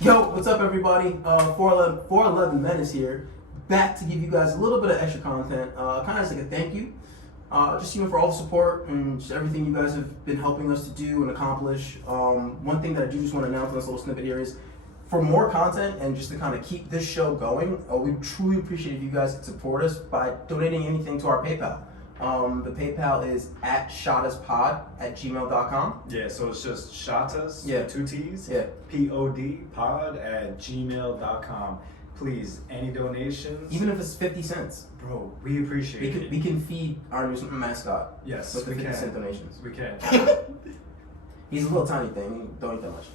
Yo, what's up, everybody? 411 Menace here, back to give you guys a little bit of extra content, kind of as like a thank you, just for all the support and just everything you guys have been helping us to do and accomplish. One thing that I do just want to announce in this little snippet here is, for more content and just to kind of keep this show going, we truly appreciate if you guys could support us by donating anything to our PayPal. The PayPal is at ShottasPod@gmail.com. Yeah, so it's just Shottas, Yeah. 2 T's, Yeah. POD, pod@gmail.com. Please, any donations? Even if it's 50 cents. Bro, we appreciate it. We can feed our new mascot. Yes, with the we 50 can. cent donations. We can. He's a little tiny thing. He don't eat that much.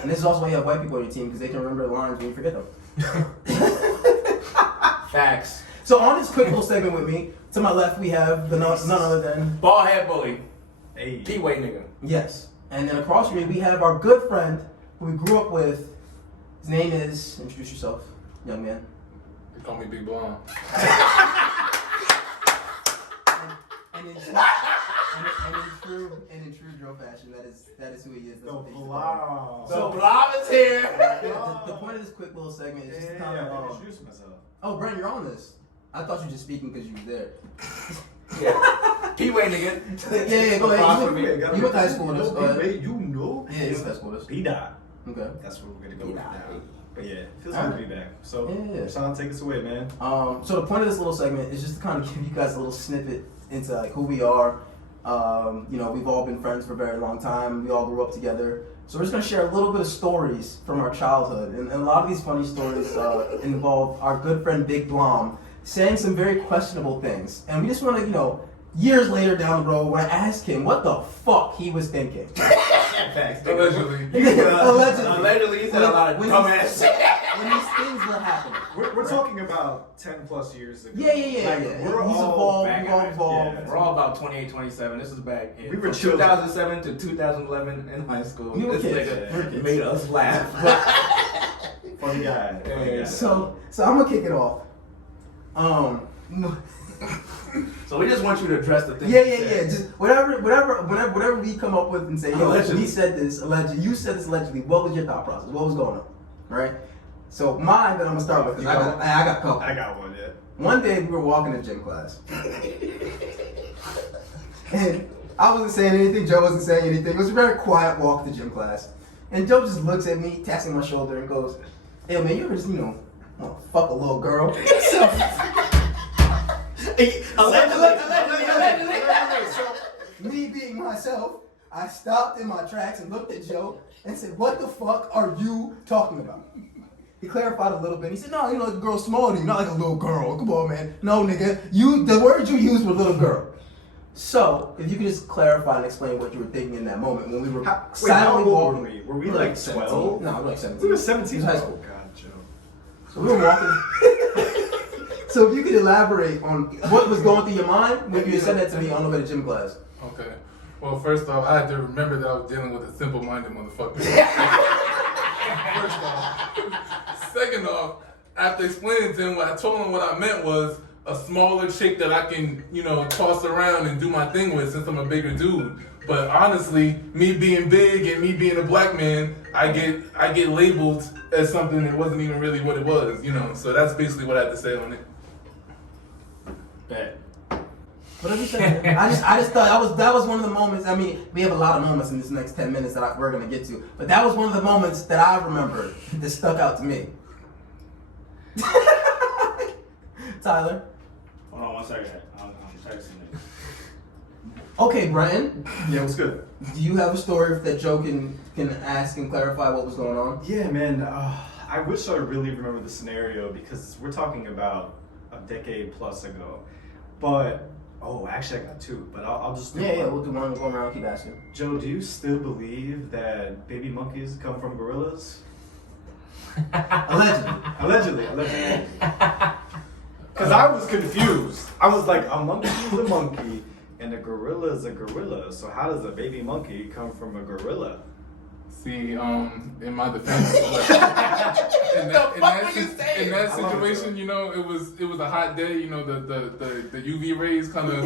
And this is also why you have white people on your team, because they can remember the lines when you forget them. Facts. So on this quick little segment with me, to my left we have none other than Ball head bully. Hey. P-way nigga. yes. And then across from me we have our good friend who we grew up with. His name is, introduce yourself, young man. They call me Big Blonde. And in true drill fashion, that is who he is. That's what they used to call him. So Blob is here. The point of this quick little segment is just to kind I of introduce myself. oh, Brent, you're on this. I thought you were just speaking because you were there. Yeah. P-way nigga. Yeah, go ahead. Across from me. You went to high school with us. Go ahead. You know? Yeah, you went to high school with us. P-Dot. Okay. That's what we're going to go with P-Dot. now. But yeah, feels good to be back. So, Yeah. Sean, take us away, man. So the point of this little segment is just to kind of give you guys a little snippet into like who we are. We've all been friends for a very long time. We all grew up together. So we're just gonna share a little bit of stories from our childhood, and a lot of these funny stories involve our good friend Big Blom saying some very questionable things, and we just want to, years later down the road, when I ask him what the fuck he was thinking. Facts. Allegedly. Allegedly, he said a lot of dumbass shit. When these things were happening. We're talking about 10 plus years ago. Yeah. We're He's all evolved. back We've all at it. evolved. Yeah. We're all about 28, 27. This is back in We were from children. 2007 to 2011 in high school. We were This kids. nigga We were kids. made us laugh. Funny guy. Yeah. So I'm gonna kick it off. So we just want you to address the thing. Yeah. Just whatever we come up with and say, yo, Allegedly. he said this, allegedly, you said this allegedly. What was your thought process? What was going on? Right? So mine that I'm gonna start with, 'cause I got a couple. I got one, yeah. One day we were walking to gym class. And I wasn't saying anything, Joe wasn't saying anything. It was a very quiet walk to gym class. And Joe just looks at me, taps me on my shoulder, and goes, hey man, you ever just, wanna fuck a little girl? So, Allegedly. me being myself, I stopped in my tracks and looked at Joe and said, what the fuck are you talking about? He clarified a little bit. He said, no, the girl's smaller than you, not like a little girl. Come on, man. No, nigga. The words you used were little girl. So, if you could just clarify and explain what you were thinking in that moment when we were How silently old walking. were we? Were we like 17? 12? No, we were like 17. We were 17. It was high Oh, school. God, Joe. So we were walking. So if you could elaborate on what was going through your mind when you said that to me on the way to gym class. Okay. Well, first off, I had to remember that I was dealing with a simple-minded motherfucker. First off. Second off, after explaining to him, I told him what I meant was a smaller chick that I can, toss around and do my thing with since I'm a bigger dude. But honestly, me being big and me being a black man, I get labeled as something that wasn't even really what it was, So that's basically what I had to say on it. Bet. Whatever you said. I just thought that was one of the moments. I mean, we have a lot of moments in this next 10 minutes that we're gonna get to, but that was one of the moments that I remember that stuck out to me. Tyler. Hold on 1 second. I'm texting it. Okay, Brian. Yeah, what's good? Do you have a story that Joe can ask and clarify what was going on? Yeah, man. I wish I really remember the scenario because we're talking about a decade plus ago. But, actually I got two, but I'll just do Yeah, one. we'll do one going around, keep asking. Joe, do you still believe that baby monkeys come from gorillas? Allegedly. Because I was confused. I was like, a monkey is a monkey, and a gorilla is a gorilla. So how does a baby monkey come from a gorilla? See, in my defense, like, in that situation, you know, it was a hot day. You know, the UV rays kind of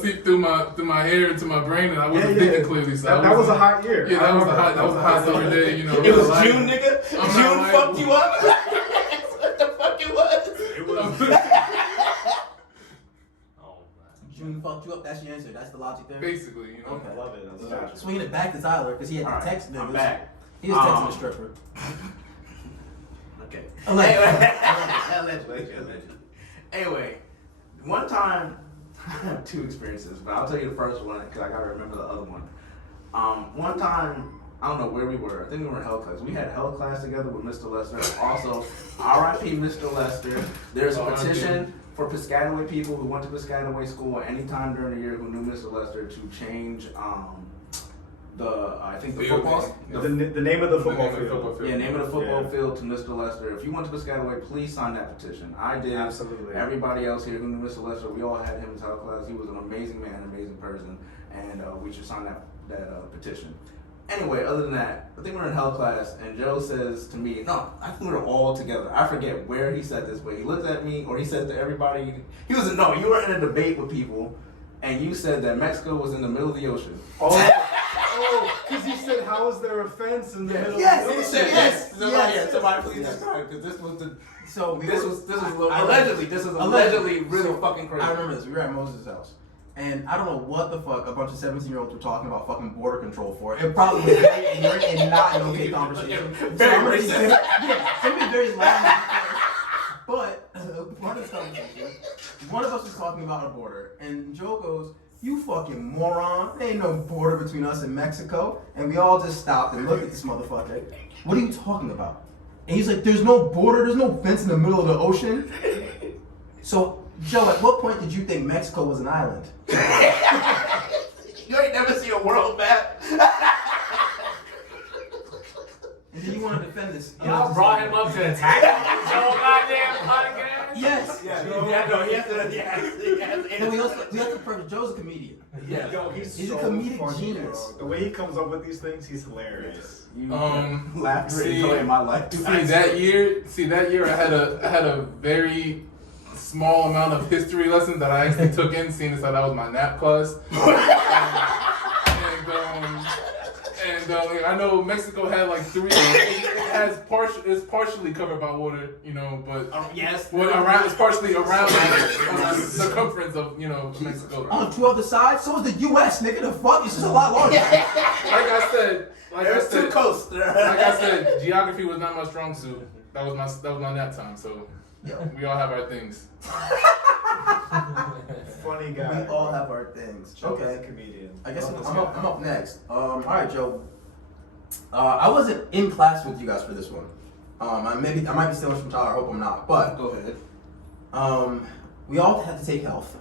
seeped through my hair into my brain, and I wasn't thinking clearly. So that was a hot year. Yeah, that was a hot summer day. You know, It was June, nigga. June fucked you up. What the fuck it was? It was. June fucked you up. That's your answer. That's the logic there. Basically, you know. Okay. I love it. That's gotcha. Swinging it back to Tyler because he had All to right, text niggas. I'm back. He was texting a stripper. Okay. Allegedly. Allegedly. Anyway, one time, I have two experiences, but I'll tell you the first one because I gotta remember the other one. One time, I don't know where we were. I think we were in health class. We had health class together with Mr. Lester. Also, R.I.P. Mr. Lester. There's a petition for Piscataway people who went to Piscataway school at any time during the year who knew Mr. Lester to change the football. The name of the football field. Yeah, name of the football field to Mr. Lester. If you went to Piscataway, please sign that petition. I did. Absolutely. Everybody else here who knew Mr. Lester, we all had him in health class. He was an amazing man, amazing person, and we should sign that petition. Anyway, other than that, I think we were in health class, and Joe says to me, no, I think we were all together. I forget where he said this, but he looked at me, or he said to everybody, you were in a debate with people, and you said that Mexico was in the middle of the ocean. Oh, because he said, how is there a fence in the middle of the Yes, ocean? he said yes. Yes. Somebody please describe, because this was allegedly really fucking crazy. I remember this. We were at Moses' house. And I don't know what the fuck a bunch of 17-year-olds were talking about fucking border control for. It probably was very ignorant and not an okay conversation. Very racist. Yeah, something very loud. But part of this conversation, one of us was talking about a border, and Joe goes, "You fucking moron! There ain't no border between us and Mexico." And we all just stopped and looked at this motherfucker. What are you talking about? And he's like, "There's no border. There's no fence in the middle of the ocean." So. Joe, at what point did you think Mexico was an island? You ain't never seen a world map. And then you want to defend this? Y'all brought him up to attack him on his own goddamn podcast? Yes. Yeah, no, he has to. And we have to preface, Joe's a comedian. Yeah. Yo, he's He's a so comedic funny, genius. bro. The way he comes up with these things, he's hilarious. Laughter see- and joy in my life. That year I had a very small amount of history lessons that I actually took in, seeing as that was my nap class. And I know Mexico had like three. It's partially covered by water, you know, but Yes. it's partially around the circumference of Mexico. On two other sides, so is the U.S. Nigga, the fuck? It's just a lot larger. Like I There's two said, coasts. like I said, geography was not my strong suit. That was my nap time. So we all have our things. Funny guy. We all have our things. Joe is a Okay. comedian. I guess Love this I'm guy. up next. All right, Joe. I wasn't in class with you guys for this one. I might be stealing from Tyler. I hope I'm not. But Go ahead. we all had to take health,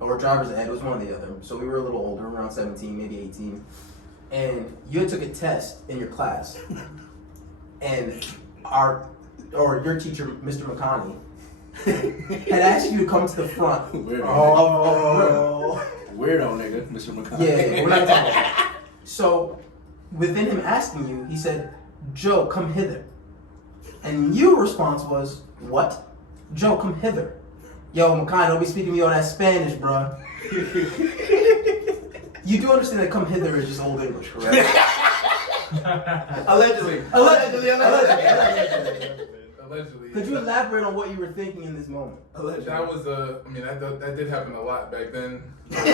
or driver's ed. It was one or the other. So we were a little older, around 17, maybe 18. And you had took a test in your class, and your teacher, Mr. McConney, had asked you to come to the front. Weirdo nigga, Mr. McConnell. Yeah, we're not talking about that. So, within him asking you, he said, "Joe, come hither." And your response was, "What? Joe, come hither." Yo, McConnell, don't be speaking to me all that Spanish, bruh. You do understand that "come hither" is just Old English, correct? Allegedly. Allegedly. Could you elaborate on what you were thinking in this moment? That was that did happen a lot back then. But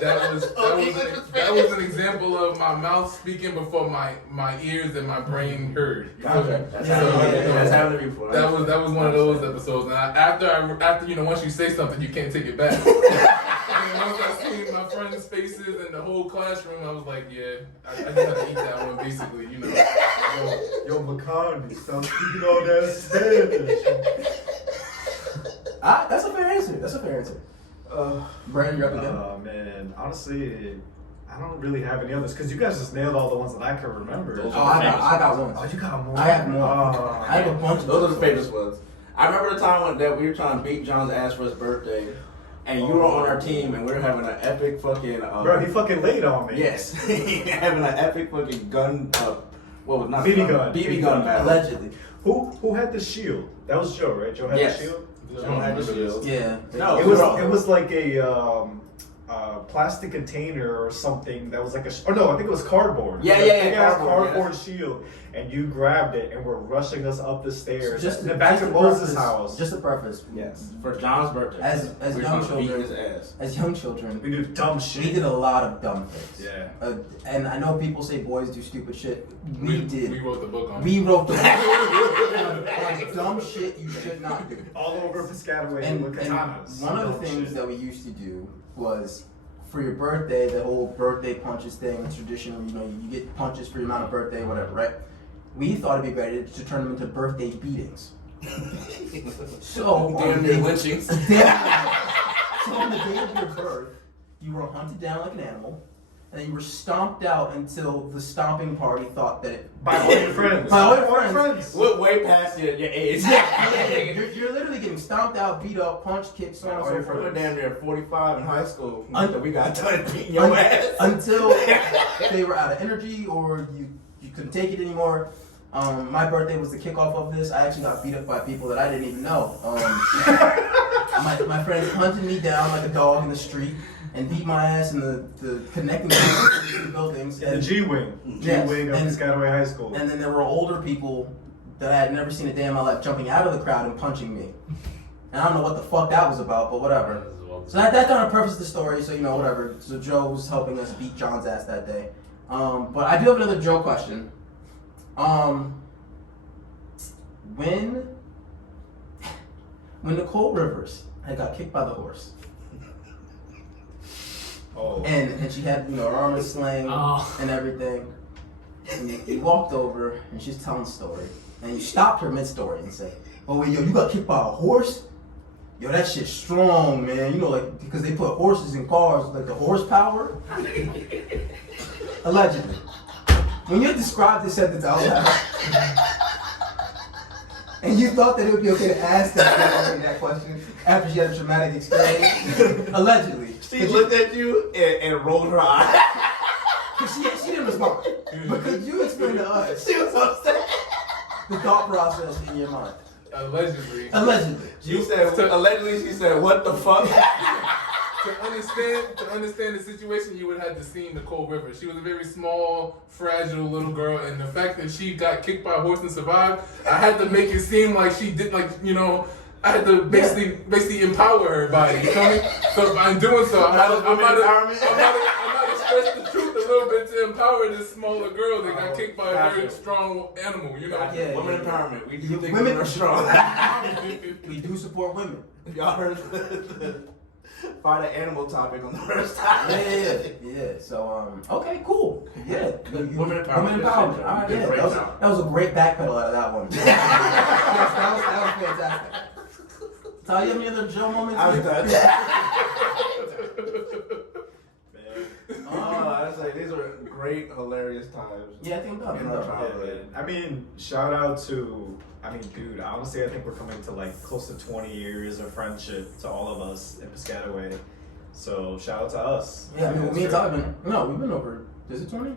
that was an example of my mouth speaking before my ears and my brain heard. You feel me? That's So, happened to me before. that was one of those episodes. And after once you say something, you can't take it back. And once I seen my friends' faces and the whole classroom, I was like, yeah, I just have to eat that one, basically, you know. Yo, McCartney, stop speaking all that Spanish. That's a fair answer. Brandon, you're up again. Oh, man. Honestly, I don't really have any others, because you guys just nailed all the ones that I could remember. I got one. Oh, you got more? I have more. Oh, I have a bunch of Those are the famous ones. I remember the time that we were trying to beat John's ass for his birthday. and you were on our team, and we were having an epic fucking. Bro, he fucking laid on me. Yes, having an epic fucking gun. What was not BB gun. BB gun battle. Allegedly. Who had the shield? That was Joe, right? Joe had Yes. the shield. Joe had the shield. Yeah. No, It was like a plastic container or something that was like no, I think it was cardboard. Yeah, It was a yeah, big ass cardboard, cardboard shield, and you grabbed it and were rushing us up the stairs. Just in the back of Moses' house. Just a preface. Yes, for John's birthday. As we were young gonna beat children, his ass. as young children, We do dumb we shit. did a lot of dumb things. Yeah. And I know people say boys do stupid shit. We did. We wrote the book on We it. wrote the on dumb shit you should not do. All over Piscataway And, with and katanas. one of the Dumb things shit. that we used to do was for your birthday, the whole birthday punches thing, it's traditional, you know, you get punches for your amount of birthday, whatever, right? We thought it'd be better to turn them into birthday beatings. So, Damn near lynchings. so on the day of your birth, you were hunted down like an animal, and then you were stomped out until the stomping party thought that it... By all your friends. By all your friends. We're way past your age. You're literally getting stomped out, beat up, punched, kicked, so on and so We were forth. damn near 45 in high school. Un- We got done beating your ass. Until they were out of energy or you couldn't take it anymore. My birthday was the kickoff of this. I actually got beat up by people that I didn't even know. My friends hunted me down like a dog in the street and beat my ass in the connecting buildings. In the G-Wing. Yes. G-Wing of And- Piscataway High School. And then there were older people that I had never seen a day in my life jumping out of the crowd and punching me. And I don't know what the fuck that was about, but whatever. So that kind of prefaces the story, so you know, whatever. So Joe was helping us beat John's ass that day. But I do have another Joe question. When Nicole Rivers had got kicked by the horse, and she had, you know, her arm in a sling and everything, and you walked over and she's telling the story, and you stopped her mid-story and said, "Oh wait, yo, you got kicked by a horse? Yo, that shit's strong, man. You know, like, because they put horses in cars, like the horsepower." Allegedly. When you described this sentence out loud, and you thought that it would be okay to ask that question after she had a traumatic experience, allegedly. She looked at you and rolled her eyes. Because she didn't respond. Because you explained to us She was upset. the thought process in your mind. Allegedly. Allegedly. She said, allegedly, she said, what the fuck? To understand the situation, you would have to see Nicole Rivers. She was a very small, fragile little girl, and the fact that she got kicked by a horse and survived, I had to make it seem like she did, like, you know, I had to basically empower her body. You feel me? So by doing so, I might have stretched the truth a little bit to empower this smaller girl that got kicked by a very strong animal. You know. Yeah, Women yeah. empowerment. We do think Women- women are strong. We do support women. Y'all heard the fight an animal topic on the first time. Yeah. So, okay, cool. Yeah. Women empowerment. Women empowerment. All right, yeah. That was a great backpedal out of that one. Yes, that was fantastic. Tell you any other Joe moments? I was done. Man. I was like, these are great, hilarious times. Yeah, I think I'm In done. our I'm done. childhood. I mean, shout out to, dude, honestly, I think we're coming to like close to 20 years of friendship to all of us in Piscataway. So shout out to us. Yeah, I mean, me and Todd we've been over, is it 20?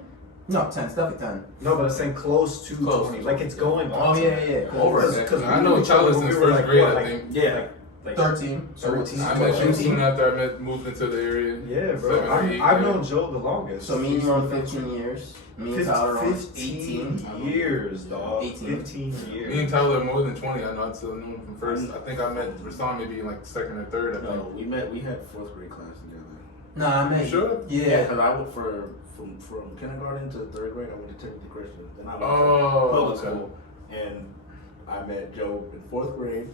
No, 10, it's definitely 10. No, but I'm saying close to Close. 20. Like it's going on. Oh, yeah. Over it. Because I know Charlie since first grade, I think. Yeah. Like 13. So 13. I met you soon after I moved into the area. Yeah, bro. 7 or 8, I've yeah. known Joe the longest. So me and you are on 15 years. Me and Tyler are on 18. 15 years, dog. 18. 15 years. Me and Tyler are more than 20. I know. I still knew him from first. I think I met Rashawn maybe in like second or third. I think. No, we had fourth grade class together. Nah, I met Sure? Yeah. because I went from kindergarten to third grade. I went to Timothy Christian. Then I went Oh, to public okay. school, and I met Joe in fourth grade,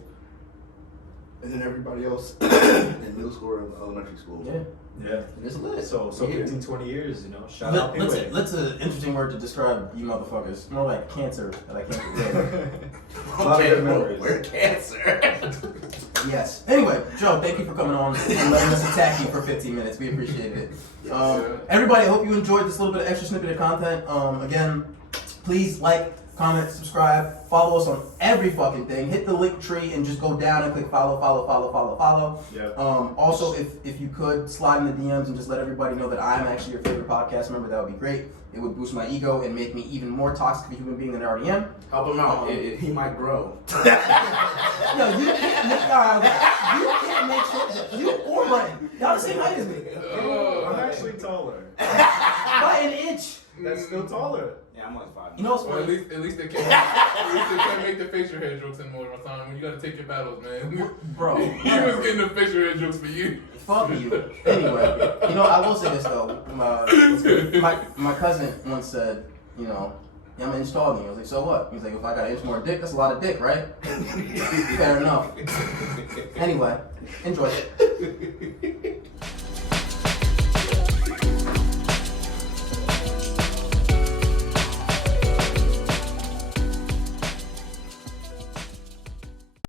and then everybody else in middle school or elementary school. Yeah. Yeah. And it's lit. So Yeah. 15, 20 years, you know. Shout out P-Way. Let's an interesting word to describe you motherfuckers. More like cancer that I can't get rid of. A lot of good memories. We're cancer. Yes. Anyway, Joe, thank you for coming on and letting us attack you for 15 minutes. We appreciate it. sir. Everybody, I hope you enjoyed this little bit of extra snippet of content. Again, please like, comment, subscribe, follow us on every fucking thing. Hit the link tree and just go down and click follow. Yep. Also, if you could slide in the DMs and just let everybody know that I'm actually your favorite podcast member, that would be great. It would boost my ego and make me even more toxic of a human being than I already am. Help him out. He might grow. No, you can't make sure you or Ryan. Y'all the same height as me. I'm actually taller. By an inch. That's still taller. Yeah, I'm like 5. You know what's Or funny? at least they can't make the facial hair jokes anymore, Rasan. When you gotta take your battles, man. Bro. He was getting the facial hair jokes for you. Fuck you. Anyway, you know, I will say this though. My cousin once said, you know, I'm an inch taller than you. I was like, so what? He's like, if I got an inch more dick, that's a lot of dick, right? Fair enough. Anyway, enjoy it.